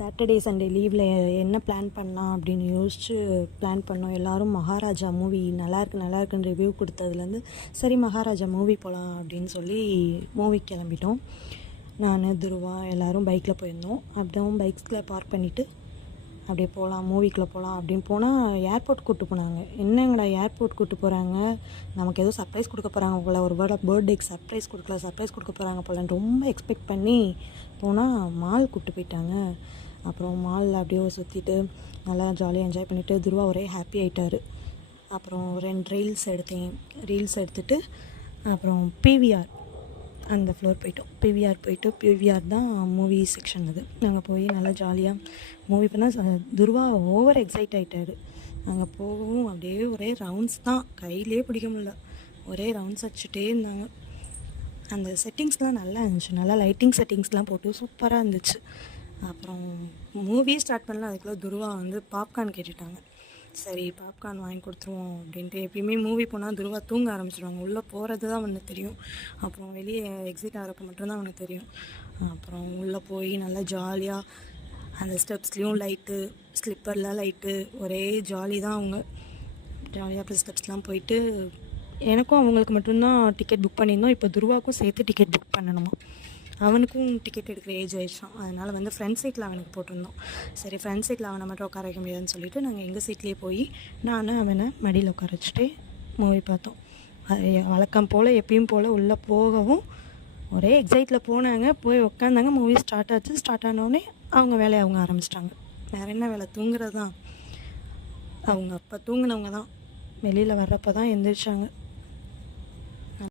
Saturday Sunday லீவில் என்ன plan பண்ணலாம் அப்படின்னு யோசித்து பிளான் பண்ணோம். எல்லோரும் மகாராஜா மூவி நல்லாயிருக்குன்னு ரிவ்யூ கொடுத்ததுலேருந்து சரி மகாராஜா மூவி போகலாம் அப்படின்னு சொல்லி மூவிக்கு கிளம்பிட்டோம். நான் துருவா எல்லோரும் பைக்கில் போயிருந்தோம். அப்படியே பைக்ஸில் பார்க் பண்ணிவிட்டு அப்படியே போகலாம் மூவிக்குள்ளே போகலாம் அப்படின்னு போனால் ஏர்போர்ட் கூப்பிட்டு போனாங்க. என்னங்கடா ஏர்போர்ட் கூப்பிட்டு போகிறாங்க, நமக்கு ஏதோ சர்ப்ரைஸ் கொடுக்க போகிறாங்க போல், ஒரு பர்த்டேக்கு சர்ப்ரைஸ் கொடுக்க போகிறாங்க போலன்னு ரொம்ப எக்ஸ்பெக்ட் பண்ணி போனால் மால் கூப்பிட்டு போயிட்டாங்க. அப்புறம் மாலில் அப்படியே சுற்றிட்டு நல்லா ஜாலியாக என்ஜாய் பண்ணிவிட்டு துருவா ஒரே ஹாப்பி ஆகிட்டார். அப்புறம் 2 ரீல்ஸ் எடுத்துகிட்டு அப்புறம் பிவிஆர் அந்த ஃப்ளோர் போயிட்டோம். பிவிஆர் தான் மூவி செக்ஷன். அது நாங்கள் போய் நல்லா ஜாலியாக மூவி பண்ணால் துருவா ஓவர் எக்ஸைட் ஆகிட்டார். அங்கே போகவும் அப்படியே ஒரே ரவுண்ட்ஸ் தான், கையிலே பிடிக்க முடியல, ஒரே ரவுண்ட்ஸ் அடிச்சுட்டே இருந்தாங்க. அந்த செட்டிங்ஸ்லாம் நல்லா இருந்துச்சு, நல்லா லைட்டிங் செட்டிங்ஸ்லாம் போட்டு சூப்பராக இருந்துச்சு. அப்புறம் மூவி ஸ்டார்ட் பண்ணல, அதுக்குள்ளே துருவா பாப்கார்ன் கேட்டுட்டாங்க. சரி பாப்கார்ன் வாங்கி கொடுத்துருவோம் அப்படின்ட்டு. எப்பயுமே மூவி போனால் துருவா தூங்க ஆரம்பிச்சிடுவாங்க. உள்ளே போகிறது தான் அவனுக்கு தெரியும், அப்புறம் வெளியே எக்ஸிட் ஆகிறப்ப மட்டும்தான் அவனுக்கு தெரியும். அப்புறம் உள்ளே போய் நல்லா ஜாலியாக அந்த ஸ்டெப்ஸ்லேயும் லைட்டு, ஸ்லிப்பர்லாம் லைட்டு, ஒரே ஜாலி தான். அவங்க ஜாலியாக அப்புறம் ஸ்டெப்ஸ்லாம் போயிட்டு எனக்கும் அவங்களுக்கு மட்டும்தான் டிக்கெட் புக் பண்ணியிருந்தோம். இப்போ துருவாவுக்கும் சேர்த்து டிக்கெட் புக் பண்ணணுமா, அவனுக்கும் டிக்கெட் எடுக்கிற ஏஜ் ஆகிடுச்சான். அதனால் ஃப்ரண்ட் சீட்டில் அவனுக்கு போட்டிருந்தோம். சரி ஃப்ரண்ட் சீட்டில் அவனை மட்டும் உட்கார வைக்க முடியாதுன்னு சொல்லிவிட்டு நாங்கள் எங்கள் சீட்லேயே போய் அவனை மடியில் உட்கார வச்சுட்டு மூவி பார்த்தோம். அது வழக்கம் போல் எப்பயும் போல் உள்ளே போகவும் ஒரே எக்ஸைட்டில் போனாங்க. போய் உட்காந்தாங்க, மூவி ஸ்டார்ட் ஆச்சு. ஸ்டார்ட் ஆனோடனே அவங்க வேலையை அவங்க ஆரம்பிச்சிட்டாங்க. வேறு என்ன வேலை, தூங்குறது தான். அவங்க அப்போ தூங்கினவங்க தான் வெளியில் வர்றப்போ தான் எந்திரிச்சாங்க.